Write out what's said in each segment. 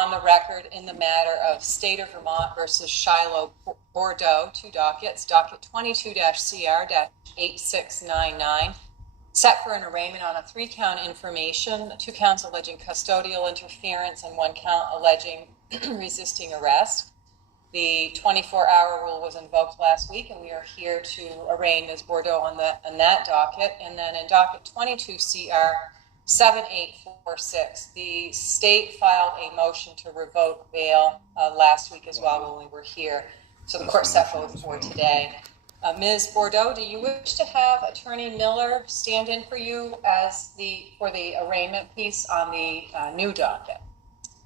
on the record in the matter of State of Vermont versus Shylo Bordeaux, two dockets, docket 22-CR-8699, set for an arraignment on a 3-count information, 2 counts alleging custodial interference and 1 count alleging resisting arrest. The 24-hour rule was invoked last week, and we are here to arraign Ms. Bordeaux on that docket. And then in docket 22-CR-7846, the state filed a motion to revoke bail last week as well when we were here. So the court set both for today. Ms. Bordeaux, do you wish to have Attorney Miller stand in for you for the arraignment piece on the new docket?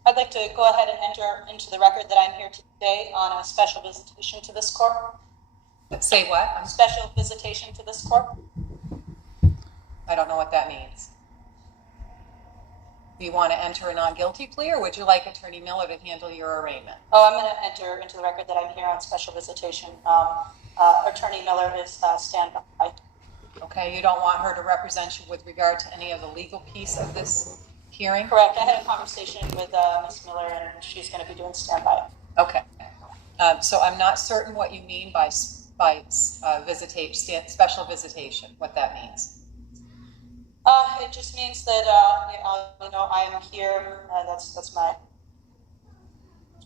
I'd like to go ahead and enter into the record that I'm here today on a special visitation to this court. Say what? Special visitation to this court. I don't know what that means. Do you want to enter a non-guilty plea, or would you like Attorney Miller to handle your arraignment? Oh, I'm going to enter into the record that I'm here on special visitation. Attorney Miller is standby. Okay, you don't want her to represent you with regard to any of the legal piece of this hearing? Correct. I had a conversation with Ms. Miller, and she's going to be doing standby. Okay. So I'm not certain what you mean by special visitation, what that means. It just means that I am here. That's what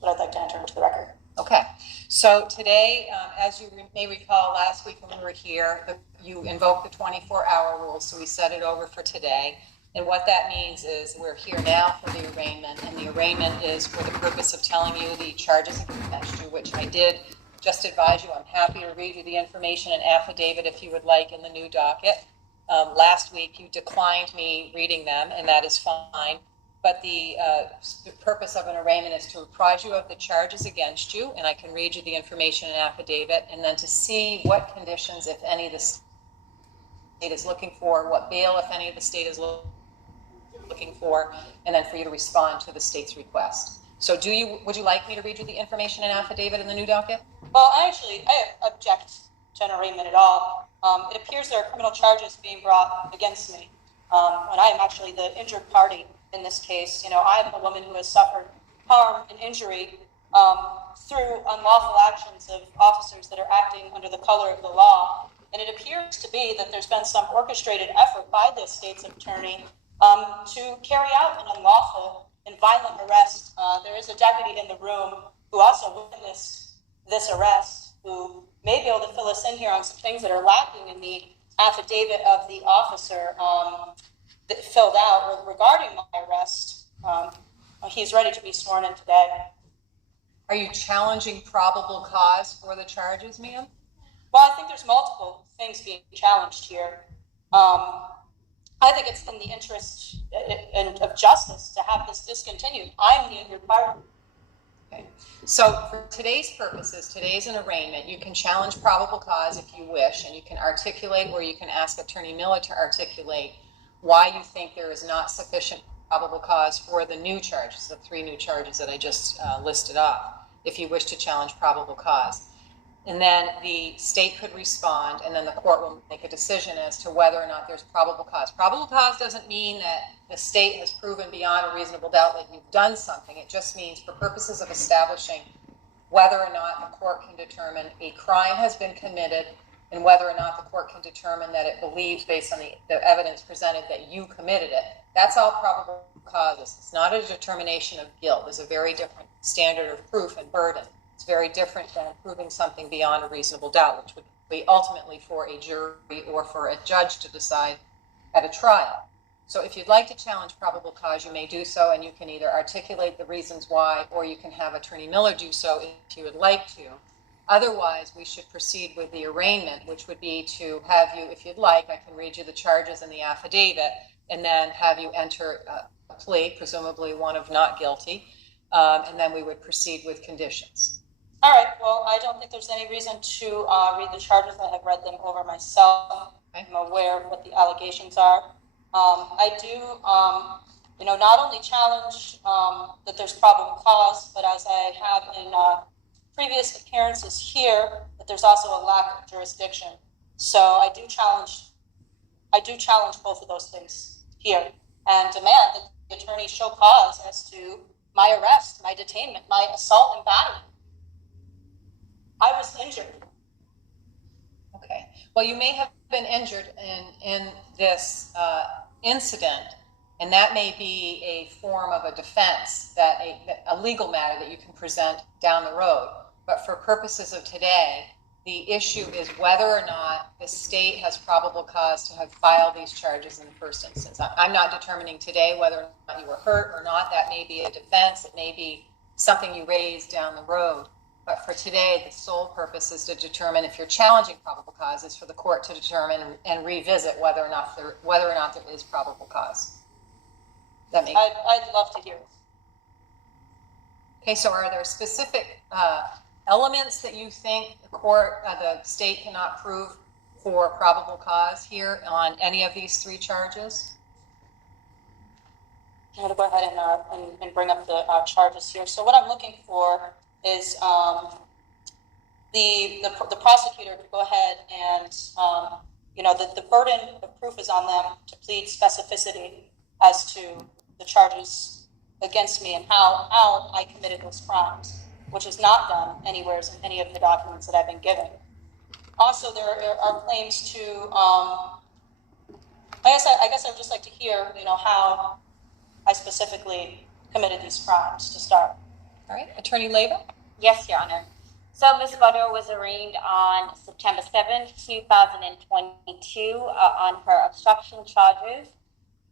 I'd like to enter into the record. Okay. So today, as you may recall, last week when we were here, you invoked the 24-hour rule, so we set it over for today. And what that means is we're here now for the arraignment, and the arraignment is for the purpose of telling you the charges against you, which I did just advise you. I'm happy to read you the information and affidavit if you would like in the new docket. Last week you declined me reading them, and that is fine. But the purpose of an arraignment is to apprise you of the charges against you, and I can read you the information and affidavit, and then to see what conditions, if any, the state is looking for, what bail, if any, the state is looking for, and then for you to respond to the state's request. So would you like me to read you the information and affidavit in the new docket? Well, I object to an arraignment at all. It appears there are criminal charges being brought against me when I am actually the injured party in this case. I am a woman who has suffered harm and injury through unlawful actions of officers that are acting under the color of the law. And it appears to be that there's been some orchestrated effort by the state's attorney to carry out an unlawful and violent arrest. There is a deputy in the room who also witnessed this arrest, who may be able to fill us in here on some things that are lacking in the affidavit of the officer that filled out regarding my arrest. He's ready to be sworn in today. Are you challenging probable cause for the charges, ma'am? Well, I think there's multiple things being challenged here. I think it's in the interest of justice to have this discontinued. I'm the injured party. Okay. So for today's purposes, today's an arraignment. You can challenge probable cause if you wish, and you can articulate, or you can ask Attorney Miller to articulate why you think there is not sufficient probable cause for the new charges, the 3 new charges that I just listed off, if you wish to challenge probable cause. And then the state could respond, and then the court will make a decision as to whether or not there's probable cause. Probable cause doesn't mean that the state has proven beyond a reasonable doubt that you've done something. It just means for purposes of establishing whether or not the court can determine a crime has been committed, and whether or not the court can determine that it believes, based on the evidence presented, that you committed it. That's all probable causes. It's not a determination of guilt. There's a very different standard of proof and burden. It's very different than proving something beyond a reasonable doubt, which would be ultimately for a jury or for a judge to decide at a trial. So if you'd like to challenge probable cause, you may do so, and you can either articulate the reasons why, or you can have Attorney Miller do so if you would like to. Otherwise, we should proceed with the arraignment, which would be to have you, if you'd like, I can read you the charges in the affidavit, and then have you enter a plea, presumably one of not guilty, and then we would proceed with conditions. All right. Well, I don't think there's any reason to read the charges. I have read them over myself. Okay. I'm aware of what the allegations are. I do, not only challenge that there's probable cause, but as I have in previous appearances here, that there's also a lack of jurisdiction. So I do challenge both of those things here, and demand that the attorney show cause as to my arrest, my detainment, my assault and battery. I was injured. Okay. Well, you may have been injured in this incident, and that may be a form of a defense, that a legal matter that you can present down the road. But for purposes of today, the issue is whether or not the state has probable cause to have filed these charges in the first instance. I'm not determining today whether or not you were hurt or not. That may be a defense. It may be something you raise down the road. But for today, the sole purpose is to determine if you're challenging probable cause is for the court to determine and revisit whether or not there is probable cause. That makes I'd love to hear it. Okay, so are there specific elements that you think the state cannot prove for probable cause here on any of these three charges? I'm going to go ahead and bring up the charges here. So what I'm looking for is the prosecutor to go ahead and the burden of proof is on them to plead specificity as to the charges against me and how I committed those crimes, which is not done anywhere in any of the documents that I've been given. Also, there are claims to I guess I would just like to hear how I specifically committed these crimes to start. All right, Attorney Leyva? Yes, Your Honor. So Ms. Bordeaux was arraigned on September 7th, 2022 on her obstruction charges.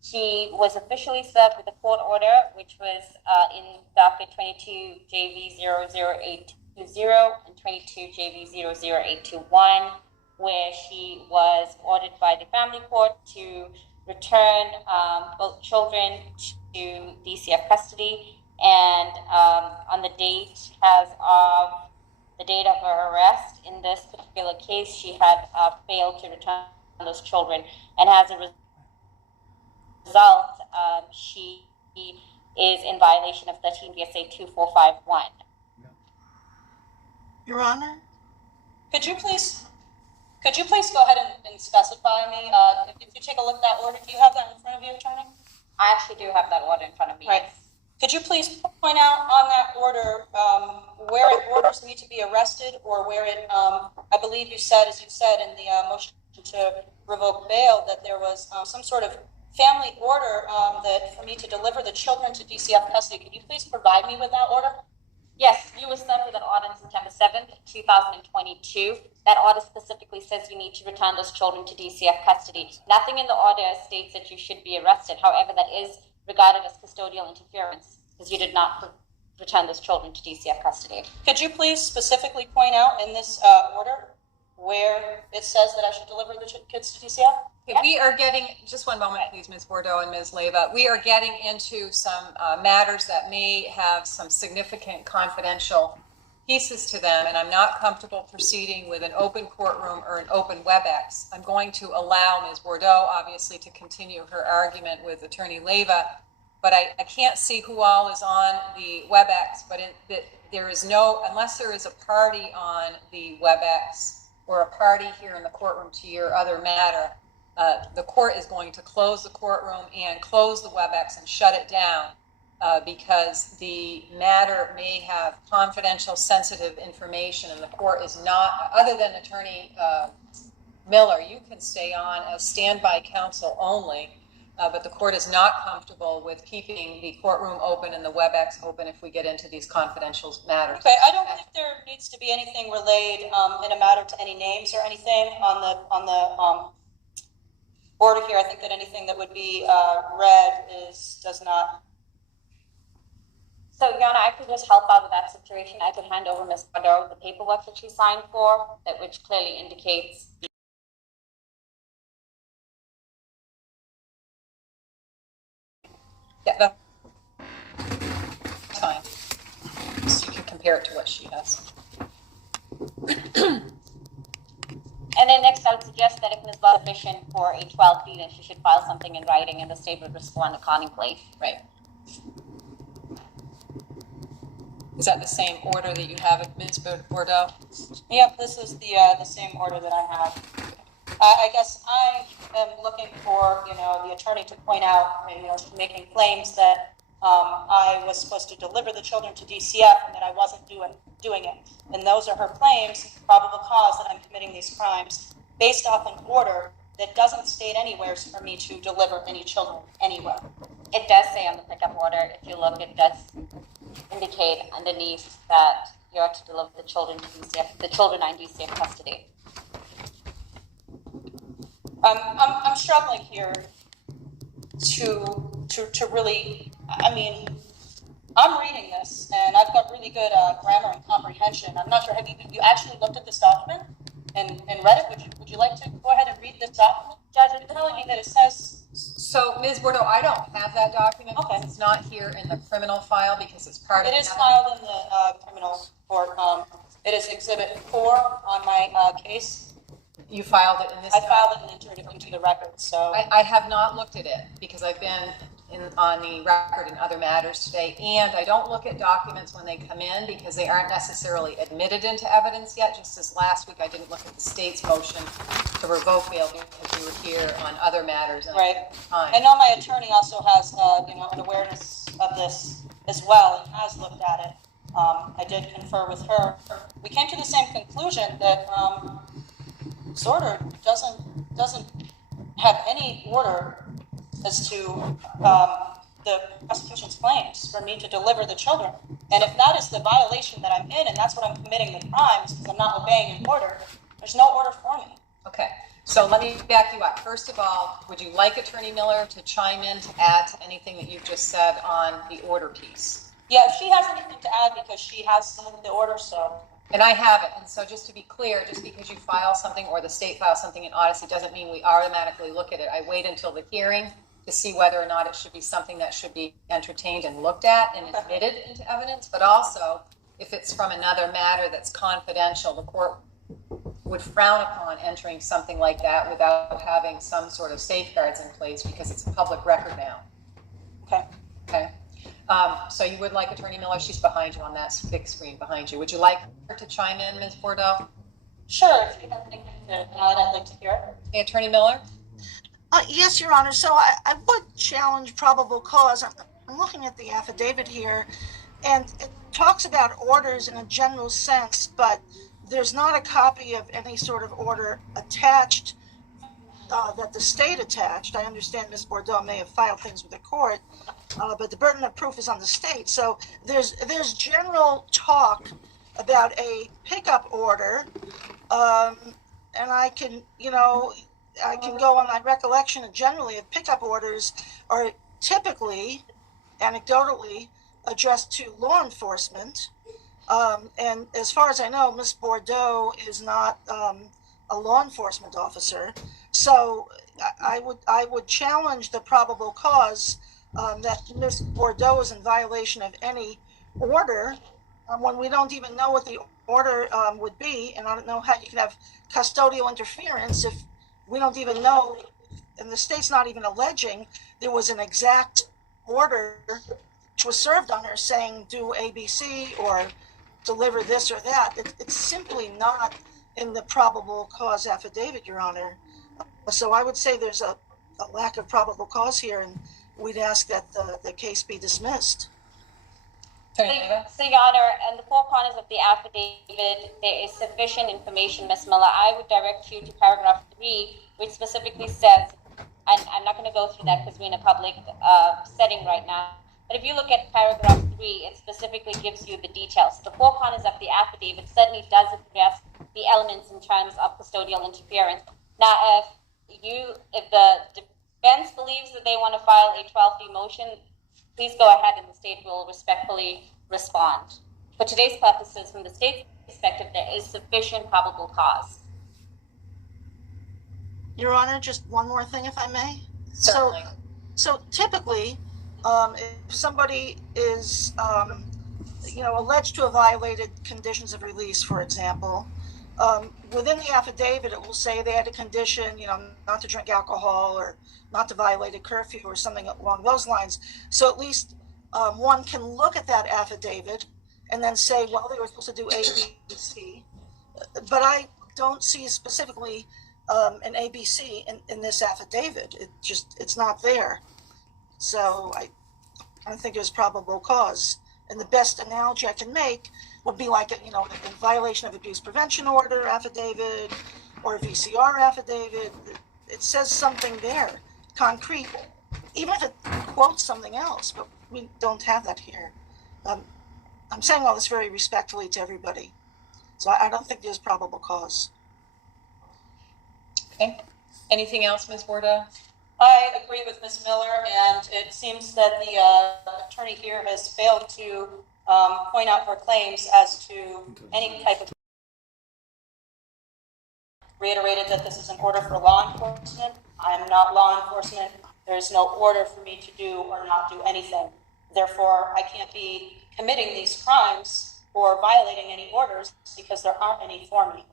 She was officially served with a court order, which was in docket 22 JV 00820 and 22 JV 00821, where she was ordered by the family court to return both children to DCF custody. And on the date of her arrest, in this particular case, she had failed to return those children, and as a result, she is in violation of 13 VSA 2451. Your Honor? Could you please go ahead and specify me, if you take a look at that order, do you have that in front of you, Attorney? I actually do have that order in front of me. Right. Yes. Could you please point out on that order where it orders me to be arrested, or where it, I believe you said, as you said in the motion to revoke bail, that there was some sort of family order that for me to deliver the children to DCF custody. Could you please provide me with that order? Yes, you were served with an order on September 7th, 2022. That order specifically says you need to return those children to DCF custody. Nothing in the order states that you should be arrested. However, that is regarded as custodial interference because you did not return those children to DCF custody. Could you please specifically point out in this order where it says that I should deliver the kids to DCF? Okay, we are getting, just one moment please, Ms. Bordeaux and Ms. Leyva. We are getting into some matters that may have some significant confidential pieces to them, and I'm not comfortable proceeding with an open courtroom or an open WebEx. I'm going to allow Ms. Bordeaux, obviously, to continue her argument with Attorney Leyva, but I can't see who all is on the WebEx, but there is no, unless there is a party on the WebEx or a party here in the courtroom to your other matter, the court is going to close the courtroom and close the WebEx and shut it down because the matter may have confidential, sensitive information, and the court is not, other than Attorney Miller, you can stay on as standby counsel only, but the court is not comfortable with keeping the courtroom open and the WebEx open if we get into these confidential matters. Okay, I don't think there needs to be anything relayed in a matter to any names or anything on the order here. I think that anything that would be read does not. So, Your Honor, I could just help out with that situation. I could hand over Ms. Bordeaux the paperwork that she signed for, which clearly indicates. Yeah, that's fine. So you can compare it to what she has. And then next, I would suggest that if Ms. Bordeaux is sufficient for a 12B, then she should file something in writing, and the state would respond accordingly. Right. Is that the same order that you have, Ms. Bordeaux? Yep, this is the same order that I have. I guess I am looking for, the attorney to point out, making claims that I was supposed to deliver the children to DCF and that I wasn't doing it. And those are her claims, probable cause that I'm committing these crimes based off an order that doesn't state anywhere for me to deliver any children anywhere. It does say on the pickup order, if you look, it does indicate underneath that you're to deliver the children to DCF. The children are in DCF custody. I'm struggling here to really, I mean, I'm reading this and I've got really good grammar and comprehension. I'm not sure, have you actually looked at this document and read it? Would you like to go ahead and read this document? Judge, it's telling me that it says. So, Ms. Bordeaux, I don't have that document. Okay. It's not here in the criminal file because it's part of It is filed in the criminal court. It is Exhibit 4 on my case. You filed it in this? I filed it and entered it into the record, so. I have not looked at it because I've been on the record in other matters today, and I don't look at documents when they come in because they aren't necessarily admitted into evidence yet. Just as last week, I didn't look at the state's motion to revoke bail because we were here on other matters. Right. I know my attorney also has, an awareness of this as well and has looked at it. I did confer with her. We came to the same conclusion that this order doesn't have any order as to the prosecution's claims for me to deliver the children. And if that is the violation that I'm in and that's what I'm committing the crimes because I'm not obeying an order, there's no order for me. Okay, so let me back you up. First of all, would you like Attorney Miller to chime in to add to anything that you've just said on the order piece? Yeah, if she has anything to add because she has the order, so. And I haven't. And so just to be clear, just because you file something or the state files something in Odyssey doesn't mean we automatically look at it. I wait until the hearing to see whether or not it should be something that should be entertained and looked at and admitted into evidence. But also, if it's from another matter that's confidential, the court would frown upon entering something like that without having some sort of safeguards in place because it's a public record now. Okay. Okay. So you would like Attorney Miller? She's behind you on that big screen behind you. Would you like her to chime in, Ms. Bordeaux? Sure, if you have anything to add, I'd like to hear it. Hey, Attorney Miller? Yes, Your Honor. So I would challenge probable cause. I'm looking at the affidavit here, and it talks about orders in a general sense, but there's not a copy of any sort of order attached that the state attached. I understand Ms. Bordeaux may have filed things with the court, but the burden of proof is on the state. So there's general talk about a pickup order, and I can go on my recollection and generally of pickup orders are typically, anecdotally, addressed to law enforcement. And as far as I know, Ms. Bordeaux is not a law enforcement officer. So I would challenge the probable cause that Ms. Bordeaux is in violation of any order when we don't even know what the order would be. And I don't know how you can have custodial interference if we don't even know, and the state's not even alleging there was an exact order which was served on her saying do ABC or deliver this or that. It's simply not in the probable cause affidavit, Your Honor. So I would say there's a lack of probable cause here, and we'd ask that the case be dismissed. So, Your Honor, in the four corners of the affidavit, there is sufficient information, Ms. Miller. I would direct you to paragraph 3, which specifically says, and I'm not going to go through that because we're in a public setting right now, but if you look at paragraph 3, it specifically gives you the details. The four corners of the affidavit certainly does address the elements in terms of custodial interference. Now, if the defense believes that they want to file a 12D motion, please go ahead and the state will respectfully respond. For today's purposes, from the state's perspective, there is sufficient probable cause. Your Honor, just one more thing, if I may. Certainly. So typically, if somebody is, alleged to have violated conditions of release, for example, within the affidavit, it will say they had a condition, not to drink alcohol or not to violate a curfew or something along those lines. So at least one can look at that affidavit and then say, well, they were supposed to do A, B, C. But I don't see specifically an ABC in this affidavit. It's not there. So I don't think there's probable cause. And the best analogy I can make would be like, a violation of abuse prevention order affidavit or a VCR affidavit. It says something there, concrete, even if it quotes something else, but we don't have that here. I'm saying all this very respectfully to everybody. So I don't think there's probable cause. Okay. Anything else, Ms. Bordeaux? I agree with Ms. Miller, and it seems that the attorney here has failed to point out her claims as to any type of. Reiterated that this is an order for law enforcement. I am not law enforcement. There is no order for me to do or not do anything. Therefore, I can't be committing these crimes or violating any orders because there aren't any for me.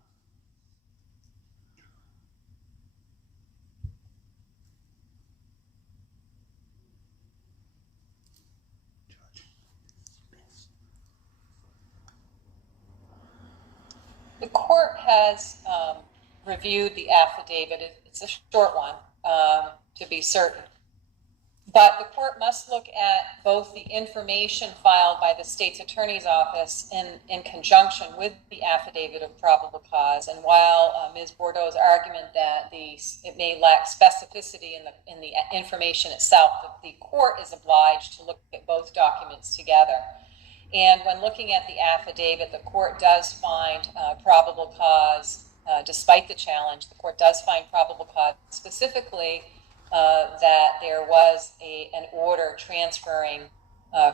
The court has reviewed the affidavit. It's a short one, to be certain. But the court must look at both the information filed by the state's attorney's office in conjunction with the affidavit of probable cause. And while Ms. Bordeaux's argument that it may lack specificity in the information itself, the court is obliged to look at both documents together. And when looking at the affidavit, the court does find probable cause, despite the challenge, the court does find probable cause, specifically that there was an order transferring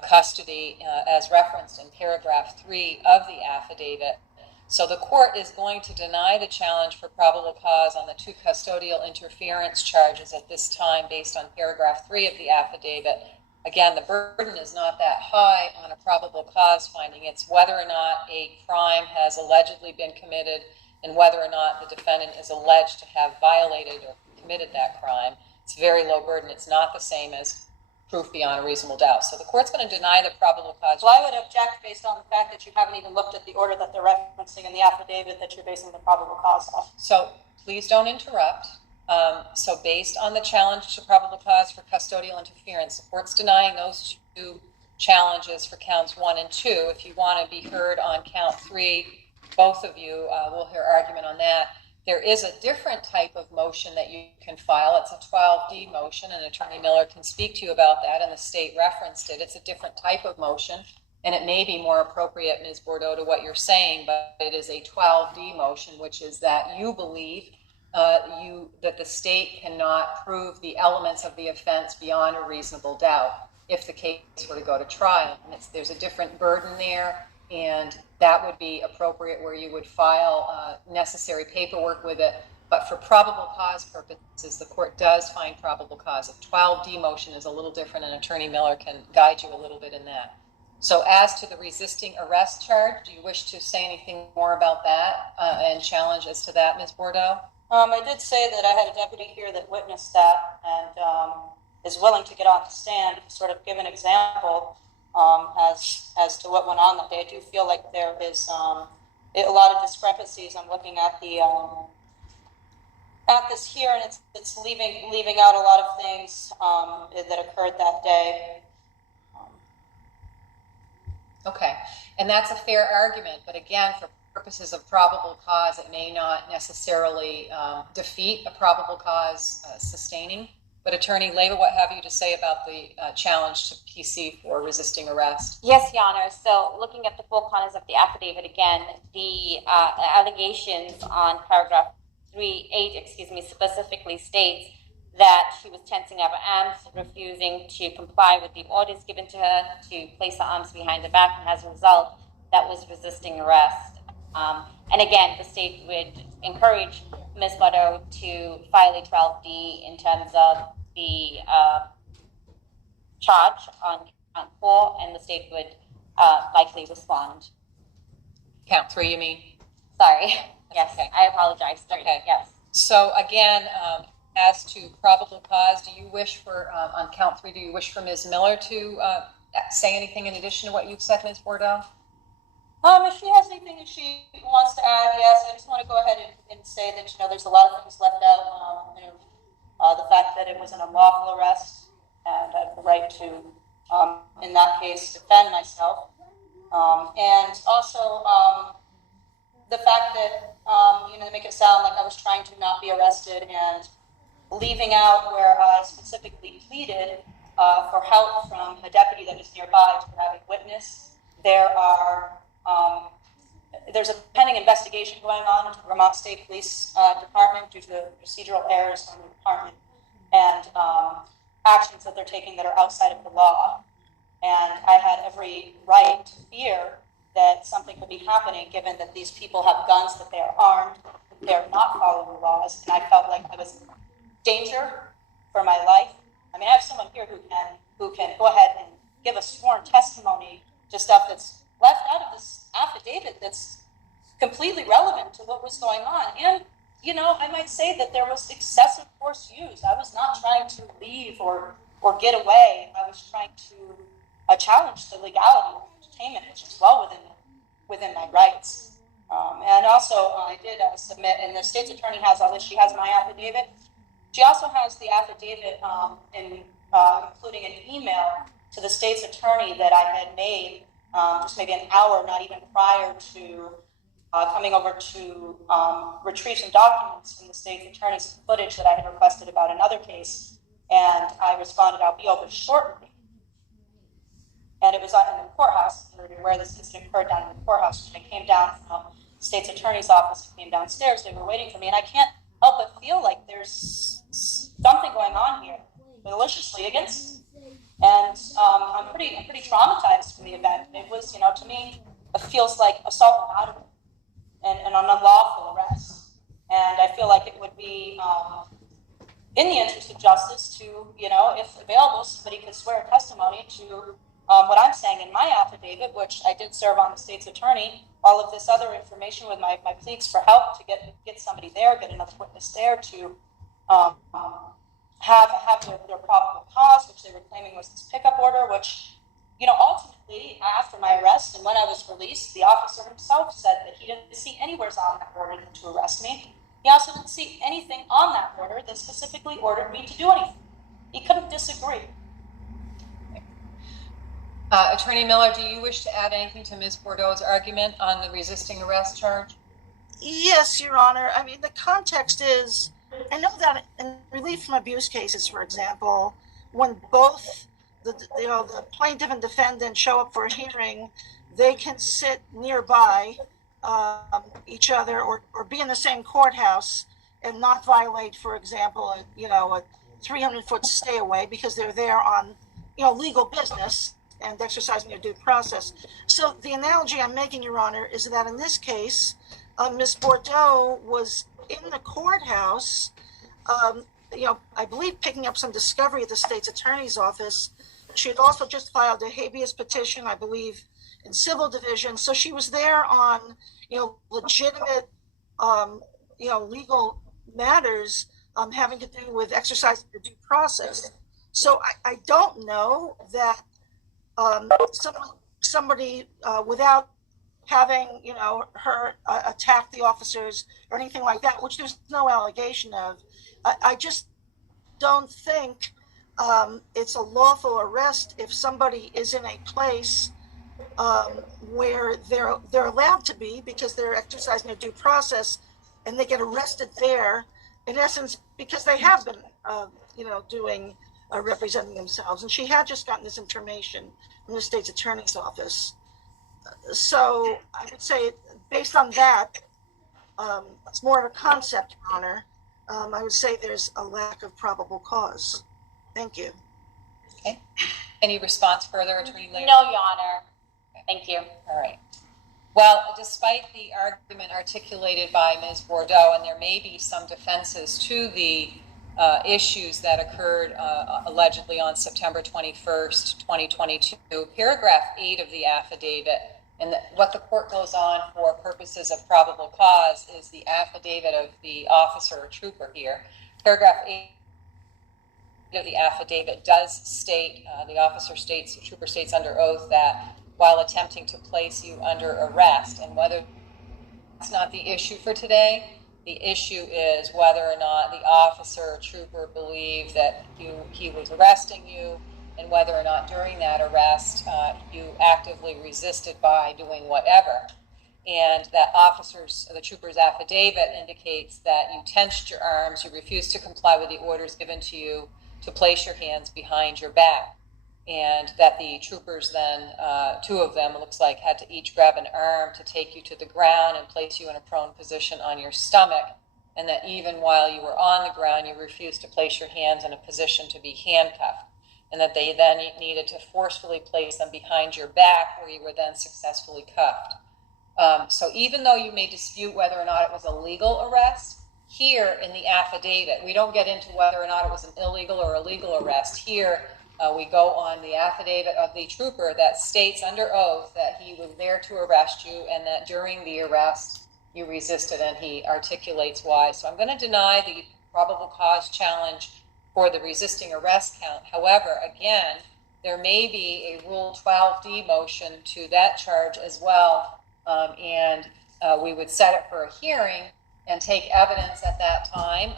custody as referenced in paragraph 3 of the affidavit. So the court is going to deny the challenge for probable cause on the 2 custodial interference charges at this time based on paragraph 3 of the affidavit. Again, the burden is not that high on a probable cause finding. It's whether or not a crime has allegedly been committed and whether or not the defendant is alleged to have violated or committed that crime. It's a very low burden. It's not the same as proof beyond a reasonable doubt. So the court's going to deny the probable cause. Well, I would object based on the fact that you haven't even looked at the order that they're referencing in the affidavit that you're basing the probable cause off. So please don't interrupt. So based on the challenge to probable cause for custodial interference, the court's denying those 2 challenges for counts 1 and 2. If you want to be heard on count 3, both of you will hear argument on that. There is a different type of motion that you can file. It's a 12D motion, and Attorney Miller can speak to you about that, and the state referenced it. It's a different type of motion, and it may be more appropriate, Ms. Bordeaux, to what you're saying, but it is a 12D motion, which is that you believe that the state cannot prove the elements of the offense beyond a reasonable doubt if the case were to go to trial. And there's a different burden there, and that would be appropriate where you would file necessary paperwork with it. But for probable cause purposes, the court does find probable cause. A 12D motion is a little different, and Attorney Miller can guide you a little bit in that. So as to the resisting arrest charge, do you wish to say anything more about that and challenge as to that, Ms. Bordeaux? I did say that I had a deputy here that witnessed that and is willing to get on the stand to sort of give an example as to what went on that day. I do feel like there is a lot of discrepancies. I'm looking at the at this here, and it's leaving out a lot of things that occurred that day. Okay, and that's a fair argument, but again, for purposes of probable cause, it may not necessarily defeat a probable cause sustaining. But Attorney Leyva, what have you to say about the challenge to PC for resisting arrest? Yes, Your Honor. So looking at the four corners of the affidavit again, the allegations on paragraph 3(8), specifically states that she was tensing up her arms, refusing to comply with the orders given to her to place her arms behind her back, and as a result, that was resisting arrest. And again, the state would encourage Ms. Bordeaux to file a 12D in terms of the charge on count 4, and the state would likely respond. Count 3, you mean? Sorry. Yes, Okay. I apologize. Okay. Yes. So again, as to probable cause, do you wish for, on count 3, do you wish for Ms. Miller to say anything in addition to what you've said, Ms. Bordeaux? If she has anything that she wants to add, yes. I just want to go ahead and say that, there's a lot of things left out. The fact that it was an unlawful arrest and I have the right to in that case, defend myself. And also the fact that, they make it sound like I was trying to not be arrested and leaving out where I specifically pleaded for help from a deputy that was nearby to have a witness. There's a pending investigation going on into the Vermont State Police Department due to the procedural errors on the department and actions that they're taking that are outside of the law. And I had every right to fear that something could be happening given that these people have guns, that they are armed, they're not following the laws, and I felt like I was in danger for my life. I mean, I have someone here who can go ahead and give a sworn testimony to stuff that's left out of this affidavit that's completely relevant to what was going on. And, I might say that there was excessive force used. I was not trying to leave or get away. I was trying to challenge the legality of entertainment, which is well within my rights. And also, I did submit, and the state's attorney has all this. She has my affidavit. She also has the affidavit including an email to the state's attorney that I had made just maybe an hour, not even prior to coming over to retrieve some documents from the state's attorney's footage that I had requested about another case. And I responded, I'll be over shortly. And it was in the courthouse, where this incident occurred down in the courthouse. When I came down from the state's attorney's office, came downstairs, they were waiting for me. And I can't help but feel like there's something going on here maliciously against me. And I'm pretty traumatized from the event. It was, to me, it feels like assault and battery and an unlawful arrest. And I feel like it would be in the interest of justice to, if available, somebody could swear a testimony to what I'm saying in my affidavit, which I did serve on the state's attorney, all of this other information with my pleas for help to get somebody there, get another witness there to have their probable cause, which they were claiming was this pickup order, which, ultimately, after my arrest and when I was released, the officer himself said that he didn't see anywhere on that order to arrest me. He also didn't see anything on that order that specifically ordered me to do anything. He couldn't disagree. Attorney Miller, do you wish to add anything to Ms. Bordeaux's argument on the resisting arrest charge? Yes, Your Honor. I mean, the context is, I know that in relief from abuse cases, for example, when both the plaintiff and defendant show up for a hearing, they can sit nearby each other or be in the same courthouse and not violate, for example, a 300-foot stay away because they're there on, legal business and exercising their due process. So the analogy I'm making, Your Honor, is that in this case, Ms. Bordeaux was in the courthouse, I believe picking up some discovery at the state's attorney's office. She had also just filed a habeas petition, I believe, in civil division. So she was there on, legitimate, legal matters having to do with exercising the due process. So I don't know that somebody without having, her attack the officers or anything like that, which there's no allegation of. I just don't think it's a lawful arrest if somebody is in a place where they're allowed to be because they're exercising their due process, and they get arrested there, in essence, because they have been, doing representing themselves. And she had just gotten this information from the state's attorney's office. So I would say, based on that, it's more of a concept, Your Honor. I would say there's a lack of probable cause. Thank you. Okay. Any response further, Attorney Lear? No, Your Honor. Thank you. All right. Well, despite the argument articulated by Ms. Bordeaux, and there may be some defenses to the issues that occurred allegedly on September 21st, 2022, paragraph 8 of the affidavit, and what the court goes on for purposes of probable cause is the affidavit of the officer or trooper here. Paragraph 8 of the affidavit does state, the officer states, the trooper states under oath that while attempting to place you under arrest, and whether that's not the issue for today, the issue is whether or not the officer or trooper believed that he was arresting you and whether or not during that arrest you actively resisted by doing whatever. And that the trooper's affidavit indicates that you tensed your arms, you refused to comply with the orders given to you to place your hands behind your back. And that the troopers then, two of them, it looks like, had to each grab an arm to take you to the ground and place you in a prone position on your stomach. And that even while you were on the ground, you refused to place your hands in a position to be handcuffed. And that they then needed to forcefully place them behind your back, where you were then successfully cuffed. So even though you may dispute whether or not it was a legal arrest, here in the affidavit, we don't get into whether or not it was an illegal or illegal arrest. Here, we go on the affidavit of the trooper that states under oath that he was there to arrest you and that during the arrest you resisted, and he articulates why. So I'm going to deny the probable cause challenge for the resisting arrest count. However, again, there may be a Rule 12D motion to that charge as well, and we would set it for a hearing and take evidence at that time,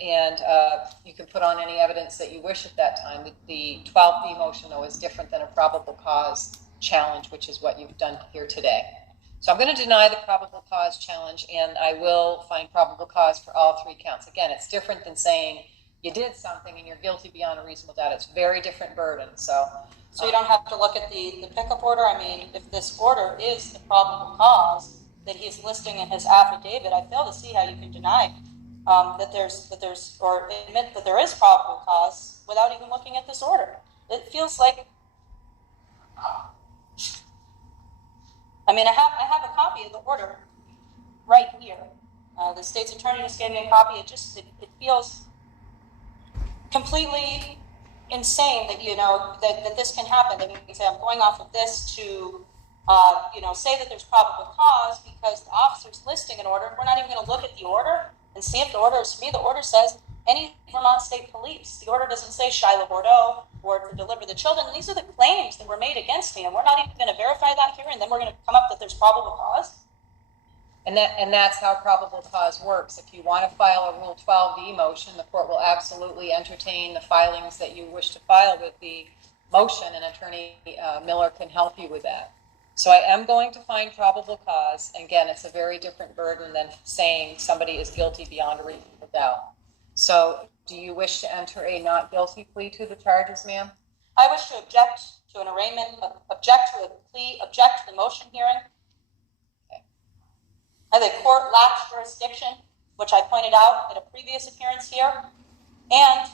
and you can put on any evidence that you wish at that time. The 12D motion, though, is different than a probable cause challenge, which is what you've done here today. So I'm going to deny the probable cause challenge, and I will find probable cause for all three counts. Again, it's different than saying you did something and you're guilty beyond a reasonable doubt. It's a very different burden. So you don't have to look at the pickup order. I mean, if this order is the probable cause that he's listing in his affidavit, I fail to see how you can deny that there's or admit that there is probable cause without even looking at this order. It feels like, I mean, I have a copy of the order right here. The state's attorney just gave me a copy. It feels completely insane that, that this can happen. That we can say, I'm going off of this to, say that there's probable cause because the officer's listing an order. We're not even going to look at the order and see if the order is for me. The order says any Vermont State Police. The order doesn't say Shylo Bordeaux or to deliver the children. These are the claims that were made against me, and we're not even going to verify that here, and then we're going to come up that there's probable cause. And that's how probable cause works. If you want to file a Rule 12D motion, the court will absolutely entertain the filings that you wish to file with the motion, and Attorney Miller can help you with that. So I am going to find probable cause. Again, it's a very different burden than saying somebody is guilty beyond a reasonable doubt. So do you wish to enter a not guilty plea to the charges, ma'am? I wish to object to an arraignment, object to a plea, object to the motion hearing. The court lacks jurisdiction, which I pointed out at a previous appearance here, and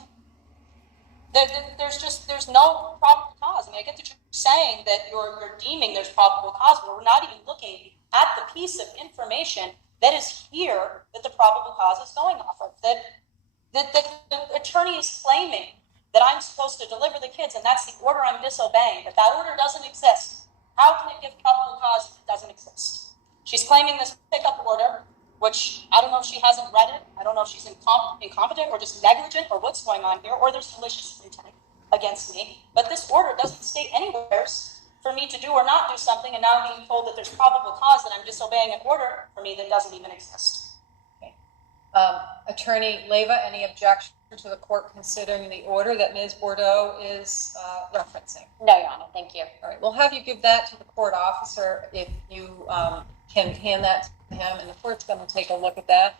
there's no probable cause. I mean, I get that you're saying that you're deeming there's probable cause, but we're not even looking at the piece of information that is here that the probable cause is going off of. That the attorney is claiming that I'm supposed to deliver the kids, and that's the order I'm disobeying, but that order doesn't exist. How can it give probable cause if it doesn't exist? She's claiming this pickup order, which I don't know if she hasn't read it. I don't know if she's incompetent or just negligent or what's going on here, or there's malicious intent against me. But this order doesn't state anywhere for me to do or not do something, and now I'm being told that there's probable cause that I'm disobeying an order for me that doesn't even exist. Okay. Attorney Leyva, any objection to the court considering the order that Ms. Bordeaux is referencing? No, Your Honor, thank you. All right, we'll have you give that to the court officer if you can hand that to him, and the court's going to take a look at that.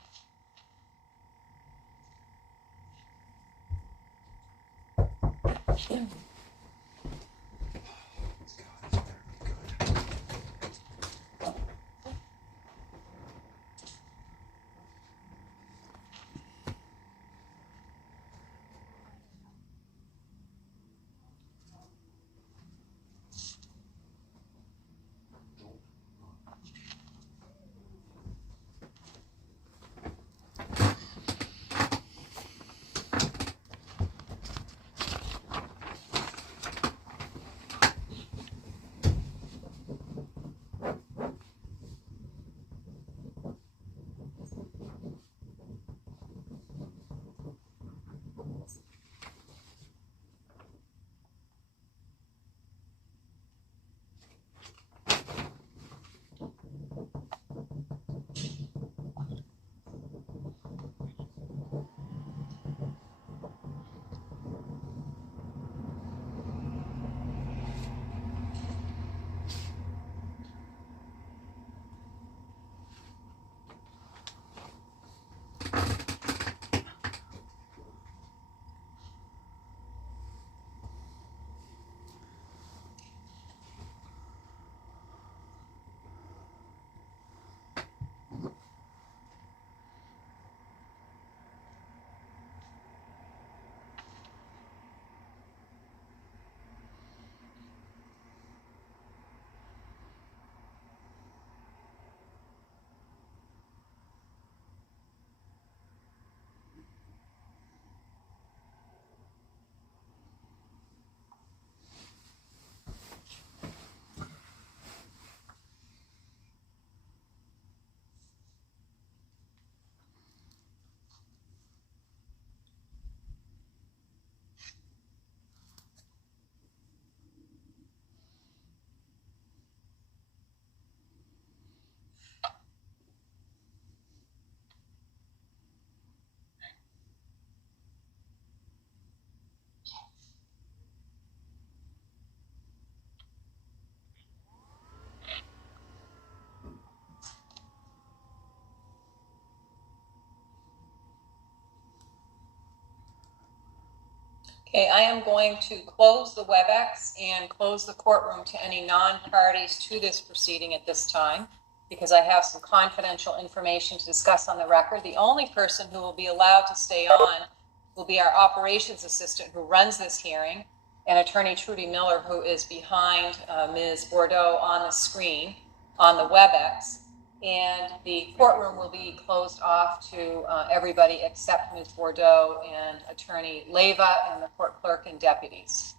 Okay, I am going to close the WebEx and close the courtroom to any non-parties to this proceeding at this time, because I have some confidential information to discuss on the record. The only person who will be allowed to stay on will be our operations assistant who runs this hearing, and Attorney Trudy Miller, who is behind Ms. Bordeaux on the screen on the WebEx. And the courtroom will be closed off to everybody except Ms. Bordeaux and Attorney Leyva and the court clerk and deputies.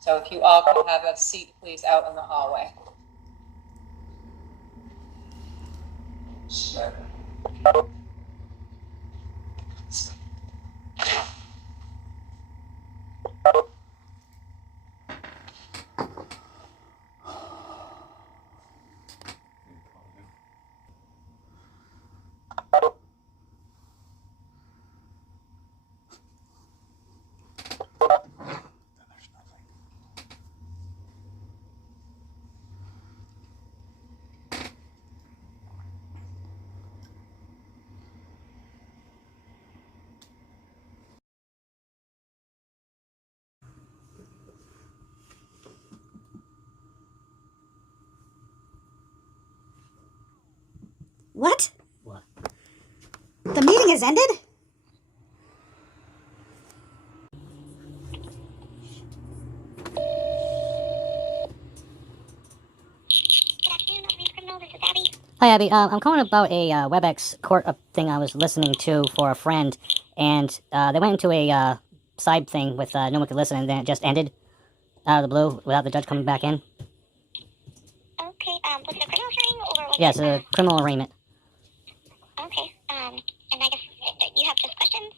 So if you all could have a seat, please, out in the hallway. What? What? The meeting has ended? Hi, Abby. I'm calling about a WebEx court thing I was listening to for a friend, and they went into a side thing with no one could listen, and then it just ended out of the blue without the judge coming back in. Okay, was it a criminal hearing or was Yes, a criminal arraignment. Okay, and I guess you have just questions?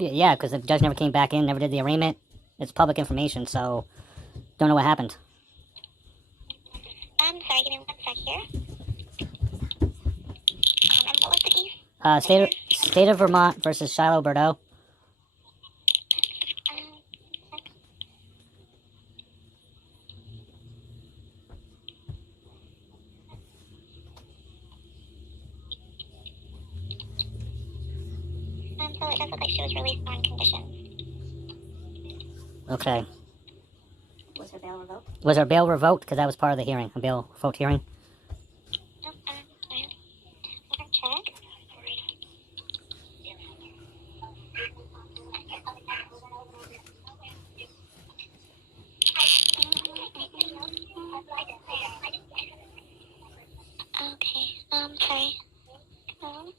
Yeah, because the judge never came back in, never did the arraignment. It's public information, so don't know what happened. Sorry, give me 1 sec here. And what was the case? State of Vermont versus Shylo Bordeaux. So it does look like she was released on conditions. Okay. Was her bail revoked? Was her bail revoked? Because that was part of the hearing, a bail revoked hearing. No, let me check. Okay, sorry.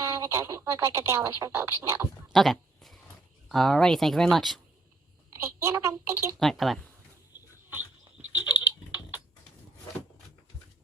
And it doesn't look like the bail was revoked, no. Okay. Alrighty, thank you very much. Okay, yeah, no problem. Thank you. Alright, bye-bye.